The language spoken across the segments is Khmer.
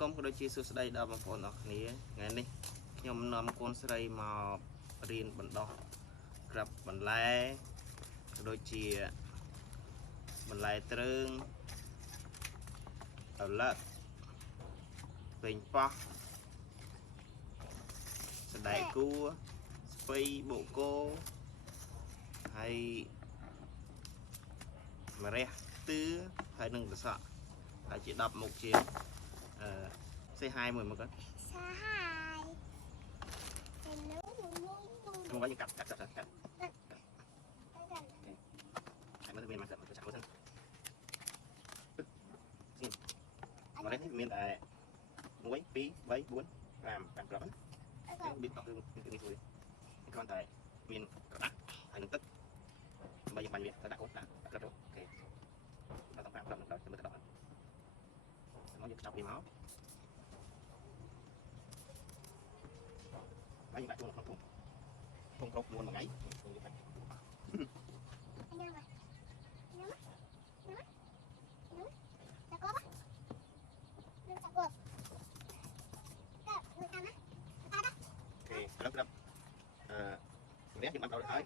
គមក៏ដូចជាសួស្តីដល់បងប្អូនអរគ្នាថ្ងៃនេះខ្ញុំនាំកូនស្រីមករៀនបណ្ដោះក្រាប់បន្លែក៏ដូចជាបន្លែត្រើងអលឹកពេញប៉ោះសណ្តែកគួរស្ពៃបូកគោហើយម្រះទឿហើយនឹងប្រសក់ហើយជា10មុខជាsay hiមួយមកគាត់ say hi ខ្ញុំវិញកាត់ហើយមើលមានមកចាក់មកសិនម្រះនេះមានតែ1 2 3 4 5 5គ្រាប់ហ្នឹងប៊ីតដល់គឺនេះមួយគ្រាន់តែមានក្រដាស់ហើយនឹងទឹកដើម្បីយើងបាញ់វាទៅដាក់កូនដាក់គ្រាប់អូខេដល់5គ្រាប់នឹងដល់ទៅមើលទៅដល់មកយើងចាប់វាមកហើយយើងដាក់ចូលក្នុងធុងគ្រប់មួយថ្ងៃយើងបាញ់ក្រាប់ម្រះយើងបានដល់ហើយ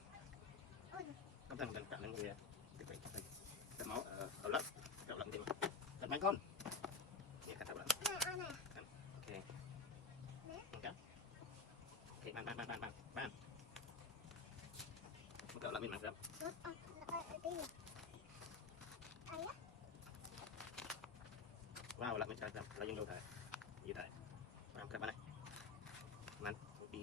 កំតែមិនដាក់នឹងវាទៅទៅមកអលឹកក្រាប់ឡើងទៀតកាត់បាញ់កូននេះកាត់ទៅឡើងអូខេកាត់អូខេបានមកក្រាប់ឡើងមានមកក្រាប់វ៉ាវឡើងមានច្រើនក្រាប់ហើយយើងយកតែយីតែ5ក្រាប់បានហើយបានពី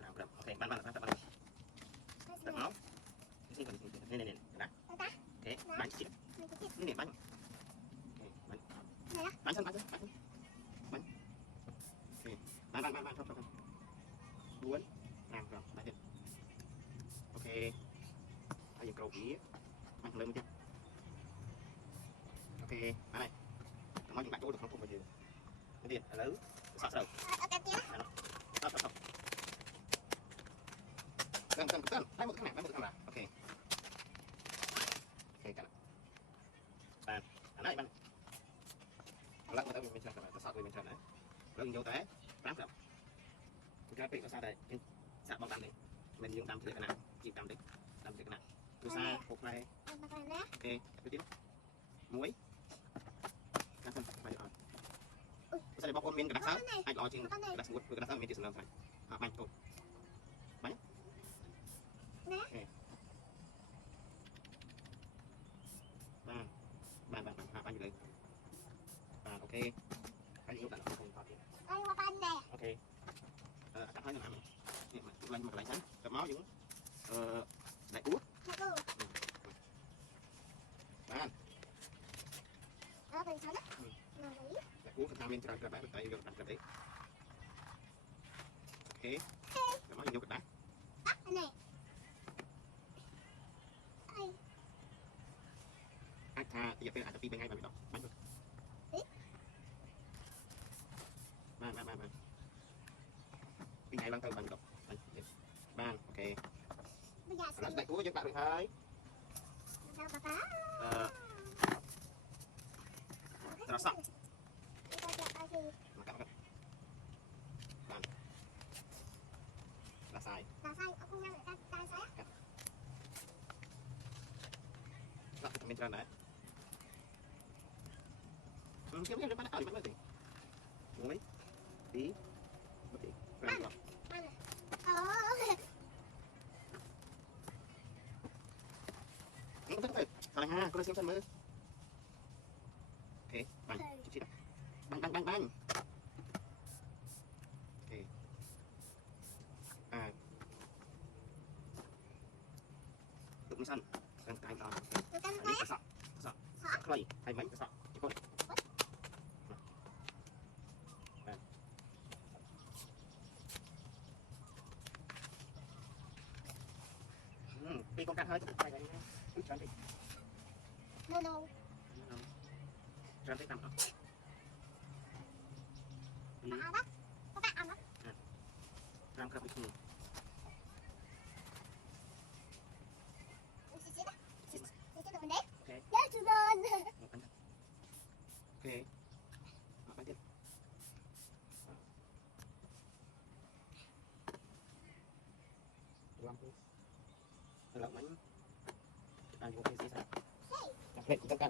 5ក្រាប់អូខេបានដាក់មកនេះណាអូខេបាញ់ទៀតនេះបាញ់អូខេបាញ់សិនបាញ់អូខេបានថប់4 5ក្រាប់បាញ់ទៀតអូខេហើយយើងក្រោបវាបាញ់លើមួយទៀតអូខេបានហើយមកយើងដាក់ចូលទៅក្នុងធុងរបស់យើងទៀតឥឡូវសក់ស្រូវអត់ទៀតកាន់ហើយមកខាងណាអូខេកាន់បានអានេះបានអលឹកមកទៅមានច្រើនក្រាប់សក់វាមានច្រើនណាយើងយកតែ5ក្រាប់គេពេកភាសាតែយើងសាក់បងតាមនេះមិនយើងតាមធ្វើកណាជីតាមតិចកណាទូសាហូបផ្លែអូខេទៅទៀត1កាន់សិនបាយអត់ស្អីបងប្អូនមានកណ្ដាស់សើអាចល្អជាងកណ្ដាស់ស្ងួតព្រោះកណ្ដាស់សើមានជាសំណើមខ្លាំងបាញ់កូនបាញ់ណាបានបាញ់លើបានអូខេហើយយកដាក់ក្នុងតទៀតហើយមកបានដែរអូខេដាក់ឲ្យនឹងអានេះឡើងមកកន្លែងហ្នឹងទៅមកយើងដៃអ៊ូបានអត់ទៅឆានណាដៃអ៊ូគឺថាមានច្រើនក្រាប់ដែរតែយកដាក់ក្រាប់ទេអូខេទៅមកយើងយកកណ្ដាស់នេះអាចថារយៈពេលអាចទៅ2 3ថ្ងៃបានដល់បាញ់បាន2ថ្ងៃឡើងទៅបាញ់ដល់បានអូខេដល់ដៃគួរយើងដាក់រួចហើយត្រសក់មកកាត់បានដាក់សាយអត់ខ្ញុំញ៉ាំតែសាយដាក់មានច្រើនដែរខ្ញុំបានឲ្យបានមើលទេ1 2 3 4 5អូទៅទៅហើយហាគាត់ខ្ញុំសិនមើលអូខេបាញ់ជីបាញ់អូខេទឹកនេះសិនកាយដល់នេះសក់ខ្លីហើយមិនសក់ជប៉ុនពីកងកាត់ហើយបាយហ្នឹងគឺច្រើនតិច no ច្រើនតិចតាមអត់បាក់អត់តាមក្រាប់ពីគ្នាអូខេ là bánh ăn vô cái gì sao? Đặt lên tất cả.